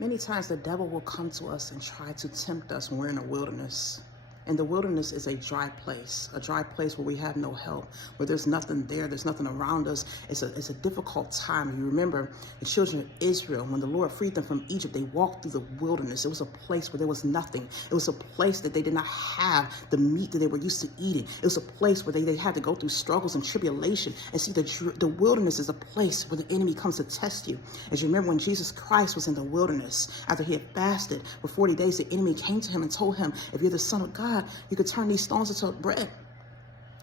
Many times the devil will come to us and try to tempt us when we're in a wilderness. And the wilderness is a dry place where we have no help, where there's nothing there, there's nothing around us. It's a difficult time. You remember the children of Israel, when the Lord freed them from Egypt, they walked through the wilderness. It was a place where there was nothing. It was a place that they did not have the meat that they were used to eating. It was a place where they had to go through struggles and tribulation. And see, the wilderness is a place where the enemy comes to test you. As you remember, when Jesus Christ was in the wilderness, after he had fasted for 40 days, the enemy came to him and told him, if you're the Son of God, you could turn these stones into bread.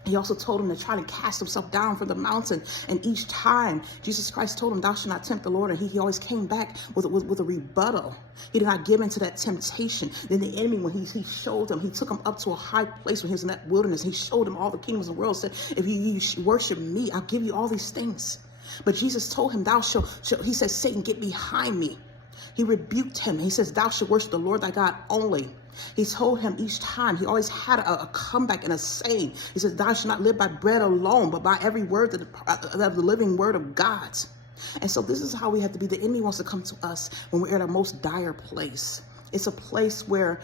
He also told him to try to cast himself down from the mountain. And each time Jesus Christ told him, thou shalt not tempt the Lord. And he always came back with a rebuttal. He did not give in to that temptation. Then the enemy, when he showed him, he took him up to a high place when he was in that wilderness. He showed him all the kingdoms of the world, said, if you worship me, I'll give you all these things. But Jesus told him, he says, Satan, get behind me. He rebuked him. He says, thou shalt worship the Lord thy God only. He told him each time, he always had a comeback and a saying. He says, thou shalt not live by bread alone, but by every word of the living word of God. And so this is how we have to be. The enemy wants to come to us when we're at our most dire place. It's a place where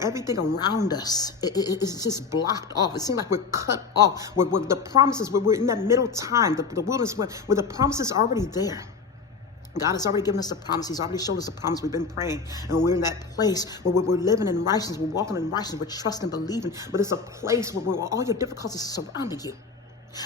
everything around us is just blocked off. It seems like we're cut off. Where the promises, where we're in that middle time, the wilderness, where the promises are already there. God has already given us the promise. He's already showed us the promise. We've been praying, and we're in that place where we're living in righteousness. We're walking in righteousness. We're trusting, believing. But it's a place where all your difficulties are surrounding you,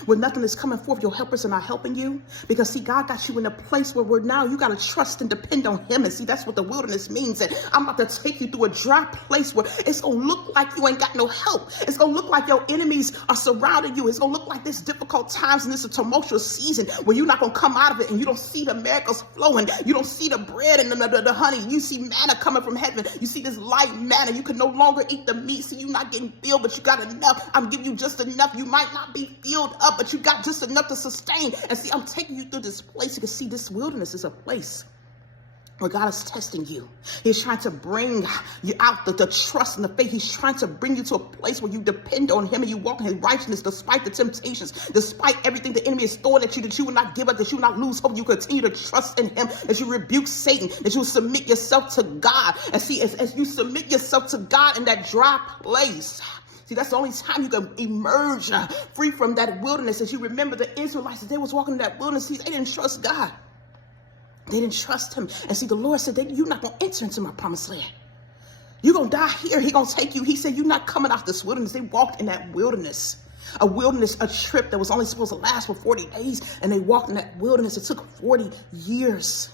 where nothing is coming forth. Your helpers are not helping you, because see, God got you in a place where now you got to trust and depend on him. And see, that's what the wilderness means. And I'm about to take you through a dry place where it's going to look like you ain't got no help. It's going to look like your enemies are surrounding you. It's going to look like this difficult times and this is a tumultuous season where you're not going to come out of it, and you don't see the miracles flowing. You don't see the bread and the honey. You see manna coming from heaven. You see this light manna. You can no longer eat the meat. See, you're not getting filled, but you got enough. I'm giving you just enough. You might not be filled up, but you got just enough to sustain. And see, I'm taking you through this place. You can see this wilderness is a place where God is testing you. He's trying to bring you out the trust and the faith. He's trying to bring you to a place where you depend on him and you walk in his righteousness despite the temptations, despite everything the enemy is throwing at you, that you will not give up, that you will not lose hope. You continue to trust in him, that you rebuke Satan, that you will submit yourself to God. And see, as you submit yourself to God in that dry place, see, that's the only time you can emerge free from that wilderness. As you remember, the Israelites, as they was walking in that wilderness, see, they didn't trust God. They didn't trust him. And see, the Lord said, you're not going to enter into my promised land. You're going to die here. He's going to take you. He said, you're not coming out this wilderness. They walked in that wilderness. A trip that was only supposed to last for 40 days. And they walked in that wilderness. It took 40 years.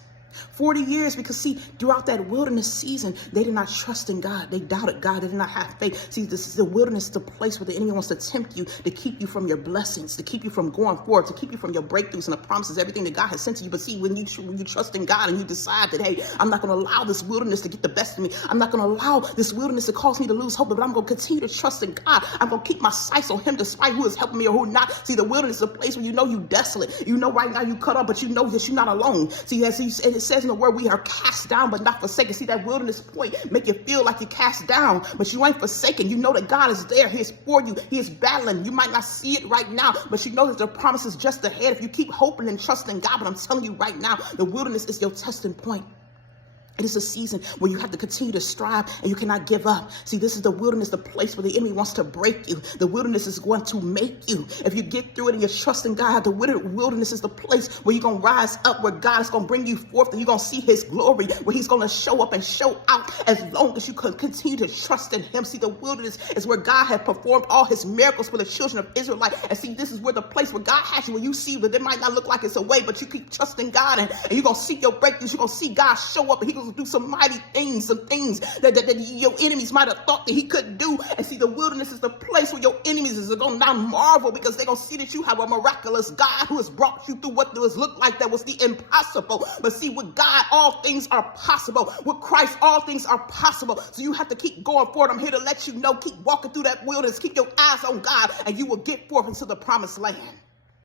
40 years, because see, throughout that wilderness season, they did not trust in God. They doubted God. They did not have faith. See, this is the wilderness, the place where the enemy wants to tempt you, to keep you from your blessings, to keep you from going forward, to keep you from your breakthroughs and the promises, everything that God has sent to you. But see, when you trust in God and you decide that, hey, I'm not going to allow this wilderness to get the best of me. I'm not going to allow this wilderness to cause me to lose hope, but I'm going to continue to trust in God. I'm going to keep my sights on him despite who is helping me or who not. See, the wilderness is a place where you know you desolate. You know right now you cut off, but you know that you're not alone. See, as it says in the word, we are cast down but not forsaken. See, that wilderness point make you feel like you're cast down, but you ain't forsaken. You know that God is there. He is for you. He is battling. You might not see it right now, but you know that the promise is just ahead if you keep hoping and trusting God. But I'm telling you right now, the wilderness is your testing point. It is a season where you have to continue to strive and you cannot give up. See, this is the wilderness, the place where the enemy wants to break you. The wilderness is going to make you. If you get through it and you're trusting God, the wilderness is the place where you're going to rise up, where God is going to bring you forth, and you're going to see his glory, where he's going to show up and show out as long as you can continue to trust in him. See, the wilderness is where God has performed all his miracles for the children of Israel. And see, this is where the place where God has you, where you see that it might not look like it's a way, but you keep trusting God, and you're going to see your breakthroughs. You're going to see God show up, and he's going to do some mighty things, some things that your enemies might have thought that he couldn't do. And see, the wilderness is the place where your enemies is going to now marvel, because they're going to see that you have a miraculous God who has brought you through what does look like that was the impossible. But see, with God, all things are possible. With Christ, all things are possible. So you have to keep going forward. I'm here to let you know, keep walking through that wilderness. Keep your eyes on God, and you will get forth into the promised land.